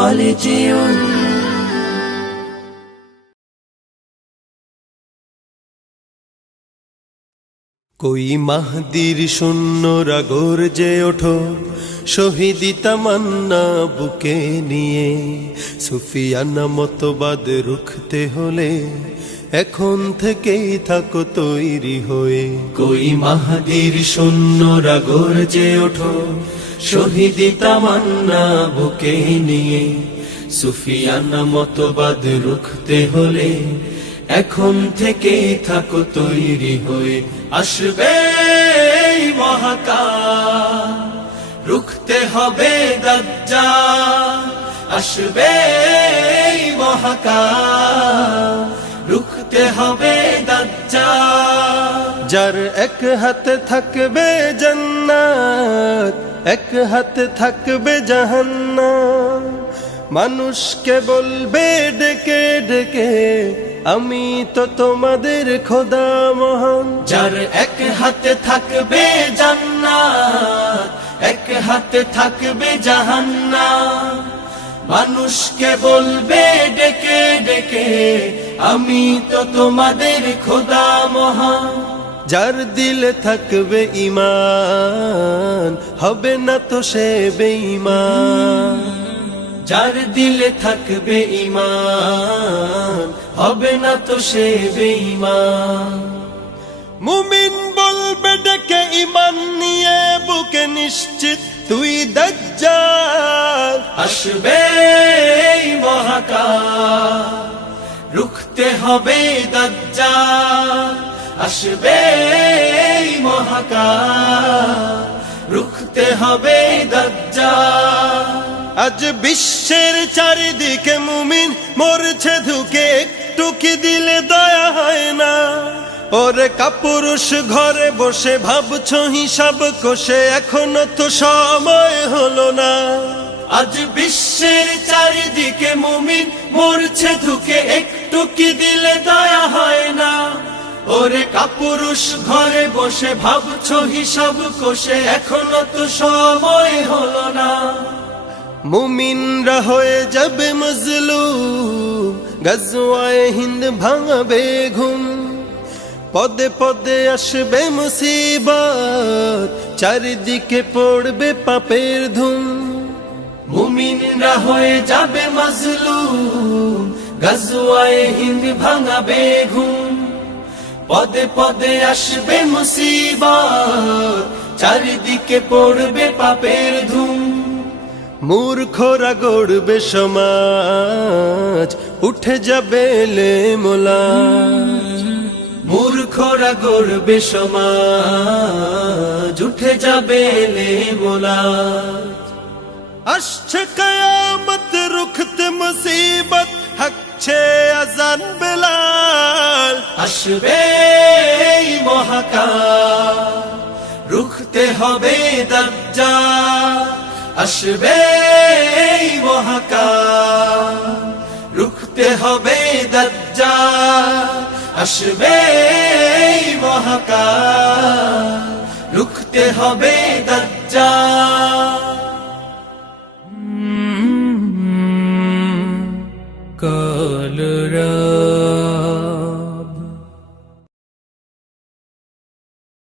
خالدون कोई মাহদির শূন্যরা গর্জে ওঠো শহীদি তামান্না বুকে নিয়ে সুফিয়ানা মতবাদ রুখতে হলে এখন থেকেই থাকো তৈরি হয়ে कोई মাহদির শূন্যরা গর্জে ওঠো শহীদি তামান্না বুকে নিয়ে সুফিয়ানা মতবাদ রুখতে হলে এখন থেকে থাকো তৈরি হয়ে আসবে মহাকাল রুখতে হবে দাজ্জাল আসবে মহাকাল রুখতে হবে দাজ্জাল যার এক হাতে থাকবে জান্নাত এক হাতে থাকবে জাহান্নাম মানুষকে বলবে ডেকে ডেকে আমি তো তোমাদের খোদা মহান যার এক হাতে থাকবে জান্নাত এক হাতে থাকবে জাহান্নাম মানুষকে বলবে ডেকে ডেকে আমি তো তোমাদের খোদা মহান যার দিলে থাকবে ঈমান হবে না তো সে বেঈমান যার দিলে থাকবে ঈমান হবে না তো সে বেঈমান মুমিন বলবে ডেকে ঈমান নিয়ে বুকে নিশ্চিত তুই দাজ্জাল আসবে মহাকাল রুখতে হবে দাজ্জাল আসবে মহাকাল রুখতে হবে দাজ্জাল আজ বিশ্বের চারিদিকে মুমিন মরছে ধুকে একটু কি দিলে দয়া হয় না ওরে কাপুরুষ ঘরে বসে ভাবছো হিসাব কষে এখনো তো সময় হলো না আজ বিশ্বের চারিদিকে মুমিন মরছে ধুকে একটু কি দিলে দয়া হয় না ওরে কাপুরুষ ঘরে বসে ভাবছো হিসাব কষে এখনো তো সময় হলো না মুমিনরা হয়ে যাবে মজলুম গজওয়ায়ে হিন্দ ভাঙাবে ঘুম পদে পদে আসবে মুসিবত চারিদিকে পড়বে পাপের ধুম মুমিনরা হয়ে যাবে মজলুম গজওয়ায়ে হিন্দ ভাঙাবে ঘুম পদে পদে আসবে মুসিবত চারিদিকে পড়বে পাপের ধুম মূর্খরা গড়বে সমাজ উঠে যাবে লেমোলা মূর্খরা গড়বে সমাজ উঠে যাবে লেমোলা আসছে কিয়ামত রুখতে মুসিবত হাকছে আজান বেলাল আসবে মহাকাল রুখতে হবে দাজ্জাল আসবে মহাকাল রুখতে হবে দাজ্জাল আসবে মহাকাল রুখতে হবে দাজ্জাল